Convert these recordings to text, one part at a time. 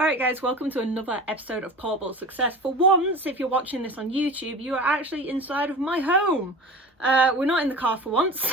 Alright guys, welcome to another episode of Portable Success. For once, if you're watching this on YouTube, you are actually inside of my home. We're not in the car for once.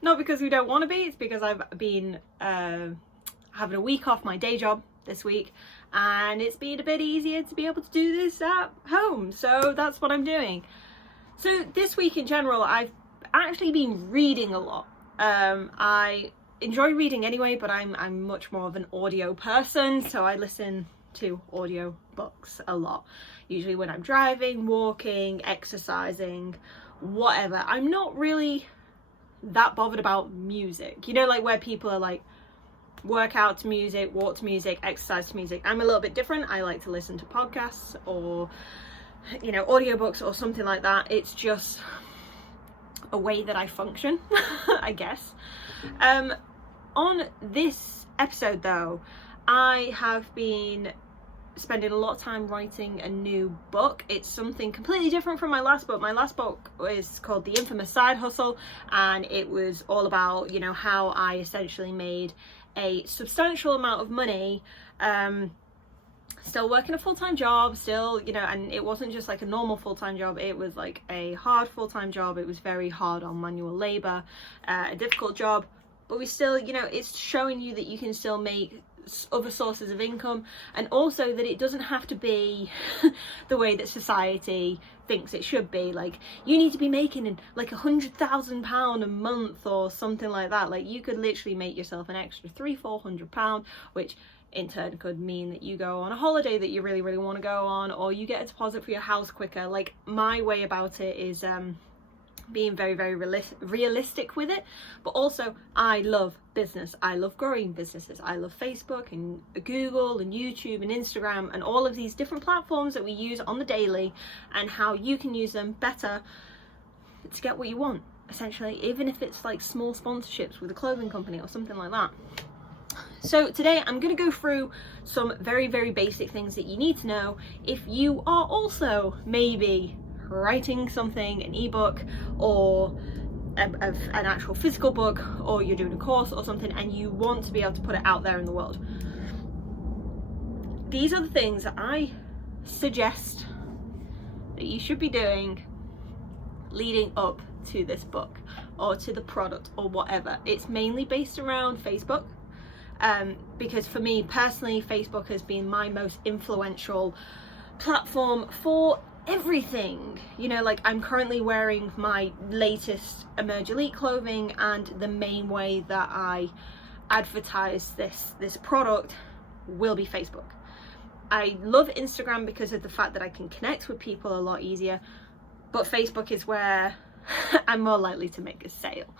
Not because we don't want to be, it's because I've been having a week off my day job this week, and it's been a bit easier to be able to do this at home, so that's what I'm doing. So this week in general, I've actually been reading a lot. I enjoy reading anyway, but I'm much more of an audio person, so I listen to audio books a lot, usually when I'm driving, walking, exercising, whatever. I'm not really that bothered about music, you know, like where people are like work out to music, walk to music, exercise to music. I'm a little bit different. I like to listen to podcasts or, you know, audiobooks or something like that. It's just a way that I function, I guess. On this episode though, I have been spending a lot of time writing a new book. It's something completely different from my last book. My last book is called The Infamous Side Hustle, and it was all about, you know, how I essentially made a substantial amount of money, still working a full-time job, still, you know, and it wasn't just like a normal full-time job, it was like a hard full-time job. It was very hard on manual labor, a difficult job, but we still, you know, it's showing you that you can still make other sources of income, and also that it doesn't have to be the way that society thinks it should be. Like, you need to be making like £100,000 a month or something like that. Like, you could literally make yourself an extra £300-400, which in turn could mean that you go on a holiday that you really want to go on, or you get a deposit for your house quicker. Like, my way about it is being very realistic with it, but also I love business. I love growing businesses. I love Facebook and Google and YouTube and Instagram and all of these different platforms that we use on the daily, and how you can use them better to get what you want, essentially, even if it's like small sponsorships with a clothing company or something like that. So today I'm going to go through some very basic things that you need to know if you are also maybe writing something, an ebook or an actual physical book, or you're doing a course or something and you want to be able to put it out there in the world. These are the things that I suggest that you should be doing leading up to this book or to the product or whatever. It's mainly based around Facebook, because for me personally, Facebook has been my most influential platform for everything. You know, like, I'm currently wearing my latest Emerge Elite clothing, and the main way that I advertise this product will be Facebook. I love Instagram because of the fact that I can connect with people a lot easier, but Facebook is where I'm more likely to make a sale,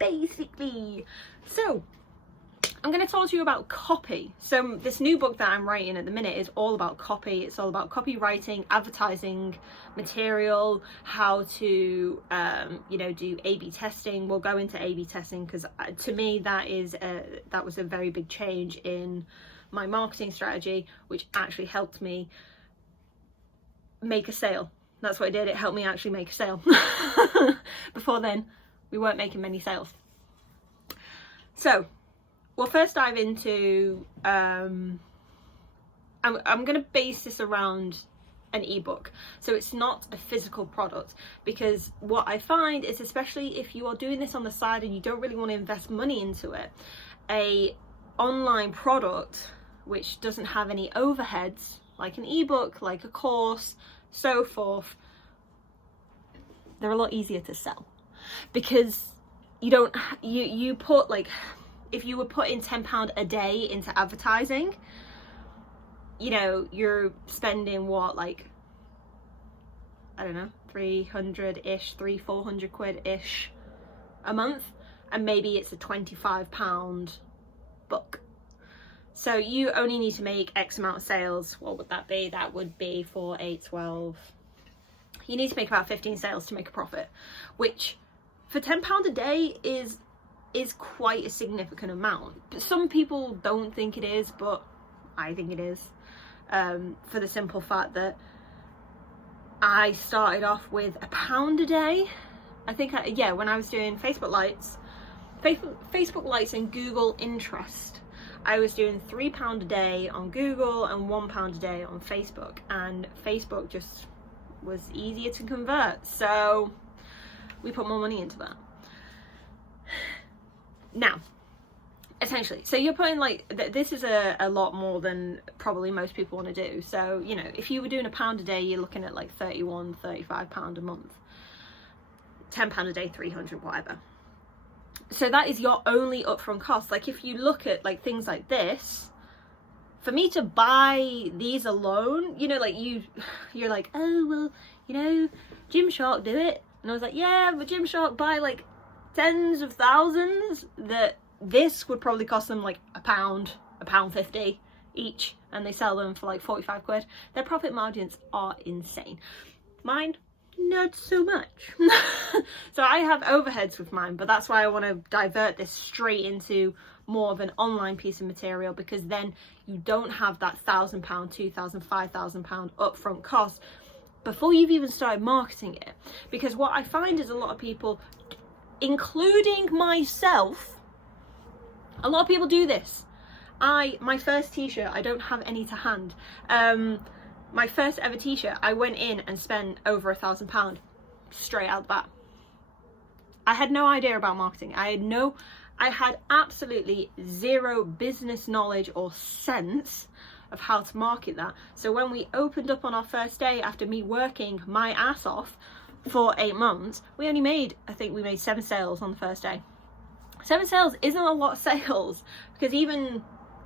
basically. So I'm going to talk to you about copy. So this new book that I'm writing at the minute is all about copy. It's all about copywriting, advertising material, how to, you know, do A/B testing. We'll go into A/B testing because to me that was a very big change in my marketing strategy, which actually helped me make a sale. That's what it did. It helped me actually make a sale. Before then, we weren't making many sales. So we'll first dive into, I'm going to base this around an ebook. So it's not a physical product, because what I find is, especially if you are doing this on the side and you don't really want to invest money into it, a online product which doesn't have any overheads, like an ebook, like a course, so forth, they're a lot easier to sell, because you don't, you put, like, if you were putting £10 a day into advertising, you know, you're spending what, like, I don't know, 300-ish, 300-400 quid-ish a month, and maybe it's a £25 book. So you only need to make X amount of sales. What would that be? That would be 4, 8, 12. You need to make about 15 sales to make a profit, which for £10 a day is quite a significant amount. But some people don't think it is, but I think it is, for the simple fact that I started off with £1 a day. I think, when I was doing Facebook Lights and Google interest, I was doing £3 a day on Google and £1 a day on Facebook, and Facebook just was easier to convert, so we put more money into that. Now, essentially, so you're putting like, this is a lot more than probably most people want to do. So, you know, if you were doing £1 a day, you're looking at like £31, £35 a month. £10 a day, 300, whatever. So that is your only upfront cost. Like if you look at like things like this, for me to buy these alone, you know, like you're like, oh, well, you know, Gymshark do it. And I was like, yeah, but Gymshark buy like tens of thousands, that this would probably cost them like £1.50 each, and they sell them for like 45 quid. Their profit margins are insane. Mine, not so much. So I have overheads with mine, but that's why I want to divert this straight into more of an online piece of material, because then you don't have that £1,000, £2,000, £5,000 upfront cost before you've even started marketing it. Because what I find is a lot of people, including myself, a lot of people do this. My first t-shirt, I don't have any to hand. My first ever t-shirt, I went in and spent over £1,000 straight out the bat. I had no idea about marketing. I had absolutely zero business knowledge or sense of how to market that. So when we opened up on our first day, after me working my ass off for 8 months, we only made, I think we made 7 sales on the first day. 7 sales isn't a lot of sales, because even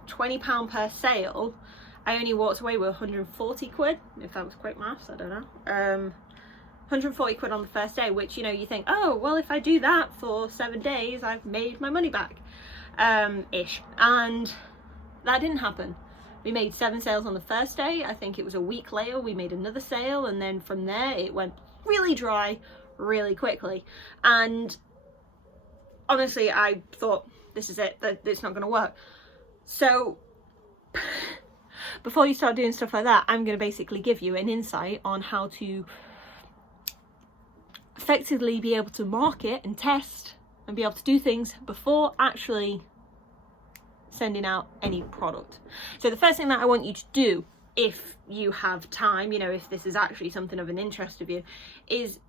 £20 per sale, I only walked away with 140 quid, if that was quick maths, I don't know. 140 quid on the first day, which, you know, you think, oh, well, if I do that for 7 days, I've made my money back, ish. And that didn't happen. We made 7 sales on the first day. I think it was a week later, we made another sale. And then from there, it went really dry really quickly. And honestly, I thought, this is it, that it's not going to work. So before you start doing stuff like that, I'm going to basically give you an insight on how to effectively be able to market and test and be able to do things before actually sending out any product. So the first thing that I want you to do, if you have time, you know, if this is actually something of an interest of you, is,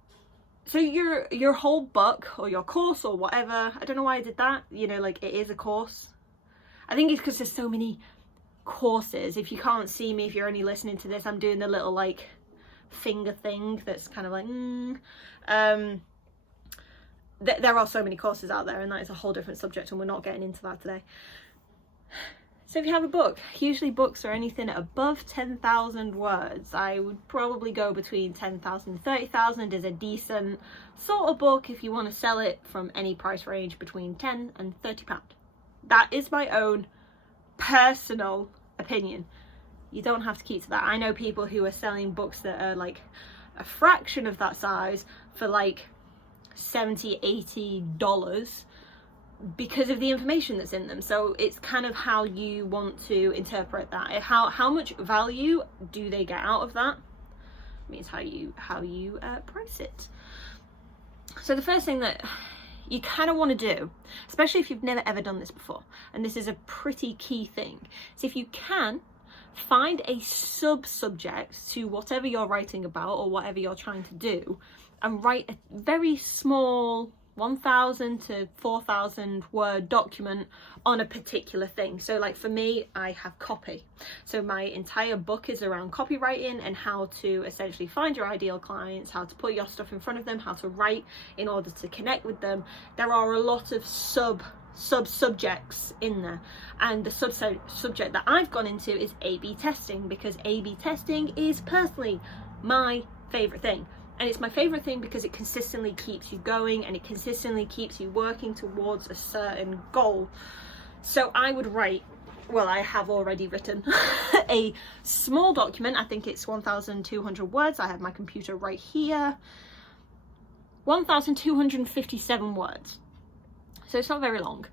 so your whole book or your course or whatever, I don't know why I did that, you know, like it is a course. I think it's because there's so many courses. If you can't see me, if you're only listening to this, I'm doing the little like finger thing that's kind of like there are so many courses out there, and that is a whole different subject, and we're not getting into that today. So if you have a book, usually books are anything above 10,000 words. I would probably go between 10,000 and 30,000 is a decent sort of book if you want to sell it from any price range between £10 and £30. That is my own personal opinion. You don't have to keep to that. I know people who are selling books that are like a fraction of that size for like $70, $80 because of the information that's in them. So it's kind of how you want to interpret that. How much value do they get out of that? It means how you price it. So the first thing that you kind of want to do, especially if you've never ever done this before, and this is a pretty key thing, is if you can find a sub-subject to whatever you're writing about or whatever you're trying to do, and write a very small 1,000 to 4,000 word document on a particular thing. So like for me, I have copy. So my entire book is around copywriting and how to essentially find your ideal clients, how to put your stuff in front of them, how to write in order to connect with them. There are a lot of sub-subjects in there, and the subject that I've gone into is A/B testing, because A/B testing is personally my favorite thing. And it's my favorite thing because it consistently keeps you going and it consistently keeps you working towards a certain goal. So I would write, well, I have already written a small document. I think it's 1,200 words. I have my computer right here. 1,257 words. So it's not very long.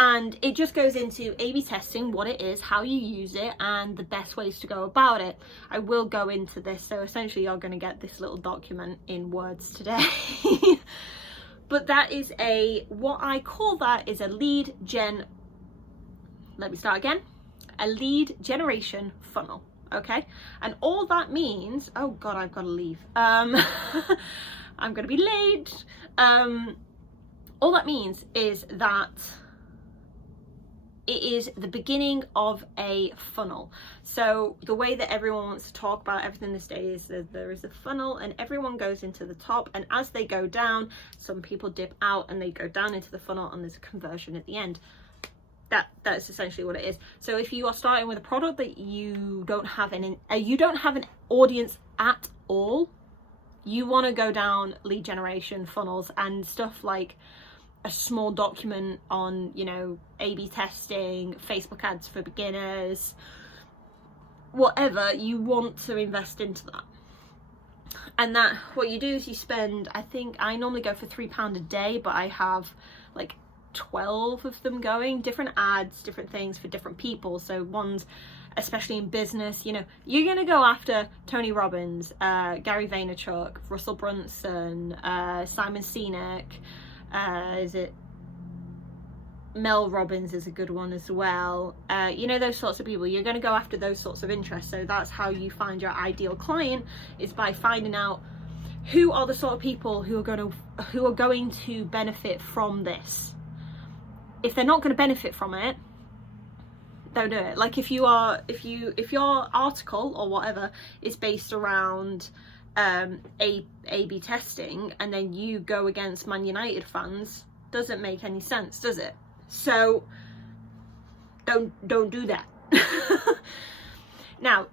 And it just goes into A/B testing, what it is, how you use it, and the best ways to go about it. I will go into this, so essentially you're going to get this little document in words today. But that is what I call that is a lead gen let me start again. A lead generation funnel, okay? And all that means, oh God, I've got to leave. I'm going to be late. All that means is that it is the beginning of a funnel. So the way that everyone wants to talk about everything this day is that there is a funnel and everyone goes into the top, and as they go down, some people dip out and they go down into the funnel, and there's a conversion at the end. That's essentially what it is. So if you are starting with a product that you don't have an audience at all, you want to go down lead generation funnels and stuff like a small document on, you know, A/B testing, Facebook ads for beginners, whatever. You want to invest into that. And that, what you do is you spend, I think I normally go for £3 a day, but I have like 12 of them going, different ads, different things for different people. So ones, especially in business, you know, you're going to go after Tony Robbins, Gary Vaynerchuk, Russell Brunson, Simon Sinek, is it Mel Robbins is a good one as well. You know, those sorts of people. You're going to go after those sorts of interests. So that's how you find your ideal client, is by finding out who are the sort of people who are going to benefit from this. If they're not going to benefit from it, don't do it. Like if your article or whatever is based around A/B testing, and then you go against Man United fans, doesn't make any sense, does it? So don't do that. Now,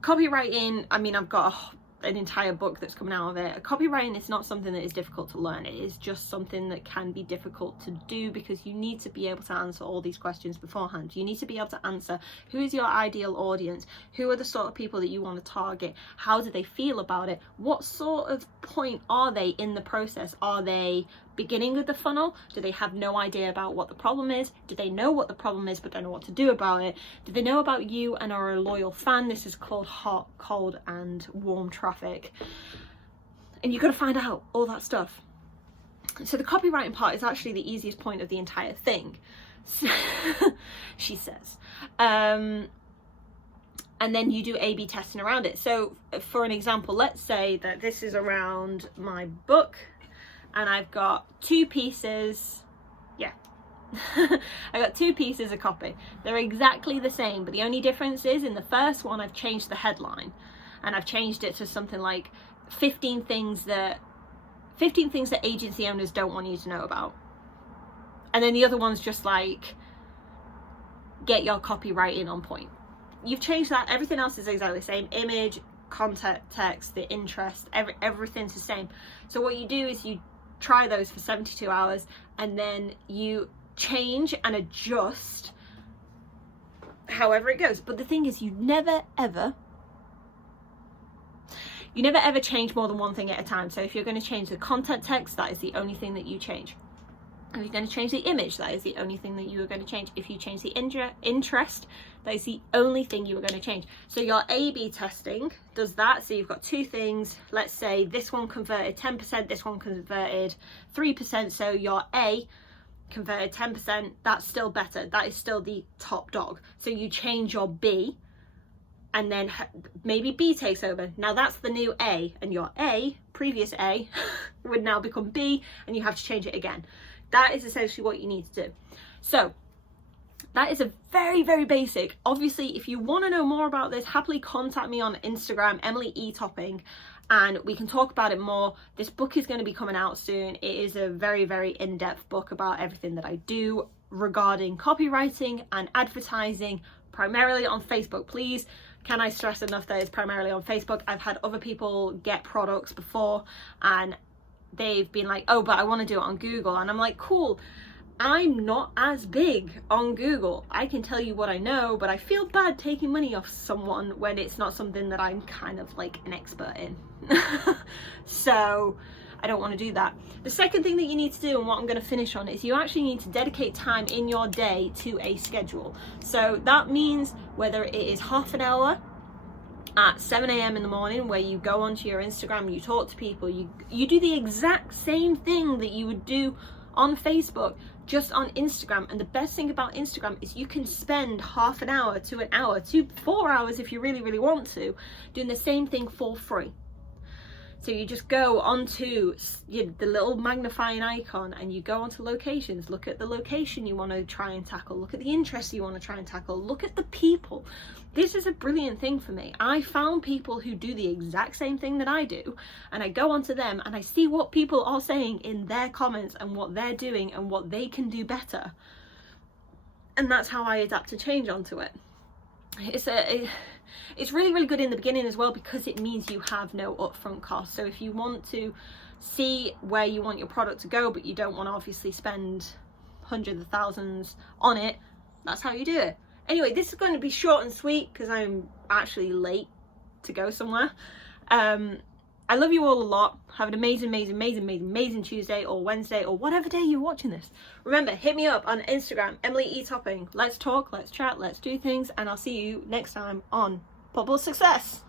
copywriting, I mean, I've got an entire book that's coming out of it. Copywriting is not something that is difficult to learn. It is just something that can be difficult to do, because you need to be able to answer all these questions beforehand. You need to be able to answer, who is your ideal audience? Who are the sort of people that you want to target? How do they feel about it? What sort of point are they in the process? Are they beginning of the funnel? Do they have no idea about what the problem is? Do they know what the problem is but don't know what to do about it? Do they know about you and are a loyal fan? This is called hot, cold and warm traffic. And you've got to find out all that stuff. So the copywriting part is actually the easiest point of the entire thing, she says. And then you do A/B testing around it. So for an example, let's say that this is around my book, and I've got two pieces, I got two pieces of copy. They're exactly the same, but the only difference is in the first one I've changed the headline, and I've changed it to something like 15 things that agency owners don't want you to know about. And then the other one's just like, get your copywriting on point. You've changed that. Everything else is exactly the same. Image, content, text, the interest, everything's the same. So what you do is you try those for 72 hours, and then you change and adjust however it goes. But the thing is, you never ever change more than one thing at a time. So if you're going to change the content text, that is the only thing that you change. If you're going to change the image, that is the only thing that you are going to change. If you change the interest, that is the only thing you are going to change. So your A/B testing does that. So you've got two things. Let's say this one converted 10%, this one converted 3%. So your A converted 10%, that's still better. That is still the top dog. So you change your B, and then maybe B takes over. Now that's the new A, and your A, previous A, would now become B, and you have to change it again. That is essentially what you need to do. So that is a very, very basic. Obviously, if you want to know more about this, happily contact me on Instagram, Emily E. Topping, and we can talk about it more. This book is going to be coming out soon. It is a very, very in-depth book about everything that I do regarding copywriting and advertising, primarily on Facebook. Please, can I stress enough that it's primarily on Facebook? I've had other people get products before, and they've been like, oh, but I want to do it on Google. And I'm like, cool, I'm not as big on Google. I can tell you what I know, but I feel bad taking money off someone when it's not something that I'm kind of like an expert in. So I don't want to do that. The second thing that you need to do, and what I'm going to finish on, is you actually need to dedicate time in your day to a schedule. So that means whether it is half an hour at 7 a.m. in the morning, where you go onto your Instagram, you talk to people, you do the exact same thing that you would do on Facebook, just on Instagram. And the best thing about Instagram is you can spend half an hour to an hour to 4 hours if you really, really want to, doing the same thing for free. So you just go onto the little magnifying icon and you go onto locations, look at the location you want to try and tackle, look at the interests you want to try and tackle, look at the people. This is a brilliant thing for me. I found people who do the exact same thing that I do, and I go onto them and I see what people are saying in their comments and what they're doing and what they can do better. And that's how I adapt and change onto it. It's really, really good in the beginning as well, because it means you have no upfront cost. So if you want to see where you want your product to go, but you don't want to obviously spend hundreds of thousands on it, that's how you do it. Anyway, this is going to be short and sweet because I'm actually late to go somewhere. I love you all a lot. Have an amazing, amazing, amazing, amazing, amazing Tuesday or Wednesday or whatever day you're watching this. Remember, hit me up on Instagram, Emily E. Topping. Let's talk, let's chat, let's do things, and I'll see you next time on Possible Success.